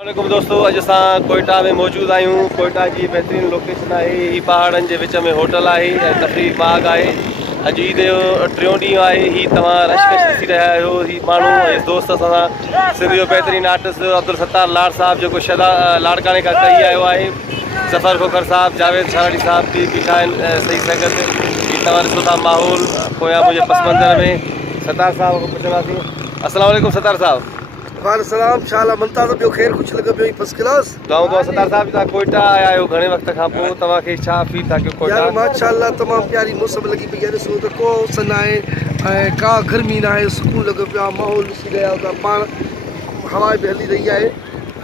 वालेकुम दोस्तों, अॼु असां कोयटा में मौजूद आहियूं। कोयटा जी बहितरीन लोकेशन आहे। ही पहाड़नि जे विच में होटल आहे ऐं तफ़रीह बाग आहे। अॼु ईद जो टियों ॾींहुं आहे। ही तव्हां रशकश ॾिसी रहिया आहियो। ही माण्हू ऐं दोस्त सां सिंध जो बहितरीन आर्टिस्ट अब्दुल सत्तार लाड साहब जेको शदा लाड़काने खां कई आयो आहे। ज़फ़र खोखर साहब, जावेद साराड़ी साहब बि बीठा आहिनि सही संगत। ही तव्हां ॾिसो था माहौल पोयां मुंहिंजे पस मंज़र में। सत्तार साहब खां पुछंदासीं। अस्सलाम वालेकुम सत्तार साहब। वालेकुम शाला मनता तो खेर कुछ लगे पियो फर्स्ट क्लास। तो सत्तार साहब तव्हां कोयटा आया आहियो घणे वक़्त खां पोइ, तव्हांखे छा फील था कयो कोयटा? यार माशाल्लाह तमाम प्यारी मौसम लगी पई आहे। ॾिसो त को उस न आहे ऐं का गर्मी न आहे, सुकून लॻो पियो आहे। माहौल ॾिसी रहिया आहियो पाण, हवा बि हली रही आहे।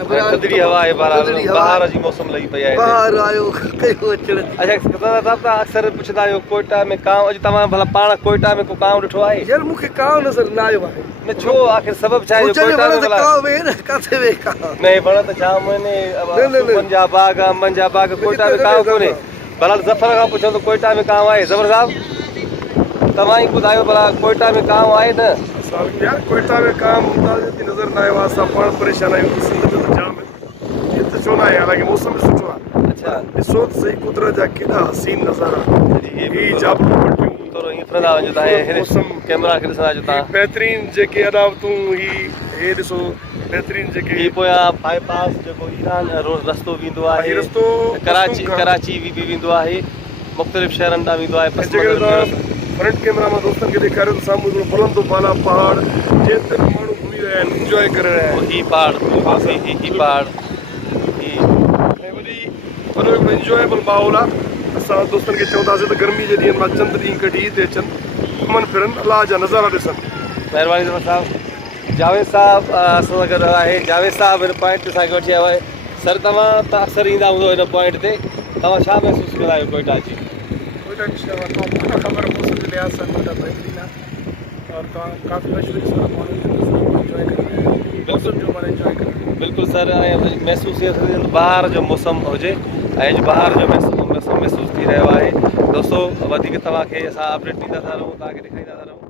थधिड़ी हवा आहे, बहार जी मौसम लगी पई आहे। बहार आयो कयो अचण। अच्छा सत्तार साहब, तव्हां अक्सर पुछंदा आहियो कोयटा में कांव, अॼु तव्हां भला पाण कोयटा में को कांव ॾिठो आहे? यार मूंखे कांव नज़र न आयो आहे। न छो, आख़िर सबब छा आहे कोयटा में भला कांव में न काथे वे कांव नहीं वण त जाम आहिनि, सुमन जा बाग, अंबनि जा बाग, कोयटा में कांव कोन्हे। भला ज़फ़र खां पुछो त कोयटा में कांव आहे? ज़फ़र साहब तव्हां ई ॿुधायो भला कोयटा में कांव आहे न? यार कोयटा में कांव मुंहिंजी नज़र न आयो आहे। असां पाण परेशान आहियूं। सिंध में त जाम आहिनि, हिते छो न आहे? हालांकि मौसम बि सुठो आहे। अच्छा ॾिसो त सही कुदरत जा केॾा हसीन नज़ारा। ही जाबलू पटियूं थोरो ईअं फिरंदा वञो तव्हां, कैमरा खे ॾिसंदा अचो तव्हां। बहितरीन जेके अदावतूं ही ॾिसो बहितरीन जेके ही पोयां बाईपास जेको ईरान रोड रस्तो वेंदो आहे, रस्तो कराची बि वेंदो आहे, मुख़्तलिफ़ शहरनि ॾांहुं वेंदो आहे। फ्रंट कैमरा में दोस्तनि खे ॾेखारियो त साम्हूं हिकिड़ो बुलंदो बाला पहाड़ जंहिं ते माण्हू घुमी रहिया आहिनि, इंजॉय करे रहिया आहिनि। ही पहाड़ ही पहाड़ ऐं वरी वॾो हिकिड़ो इंजॉयबल माहौल आहे। असां दोस्तनि खे चवंदासीं त गर्मी जे ॾींहंनि मां चंद ॾींहं कढी हिते अचनि, घुमनि फिरनि, अलाह जा नज़ारा ॾिसनि। महिरबानी ज़फ़र साहब। जावेद साहब असां सां गॾु आहे। जावेद साहब हिन पॉइंट ते असांखे वठी आयो आहे। सर तव्हां त अक्सर ईंदा हूंदो हिन पॉइंट ते, तव्हां छा महसूसु कंदा आहियो कोयटा जी? ख़बर मौसम जे लिहाज़ सां ॾाढा बहितरीन आहे और काफ़ी मशहूरी सां माण्हू इंजॉय करे रहिया आहिनि। मौसम जो माना इंजॉय करे रहिया आहिनि। बिल्कुलु सर, ऐं महसूसु ईअं थो थिए बहार जो मौसम हुजे ऐं अॼु बहार जो मौसम महसूसु थी रहियो आहे। दोस्तो वधीक तव्हांखे असां अपडेट ॾींदा था रहूं, तव्हांखे ॾेखारींदा था रहूं।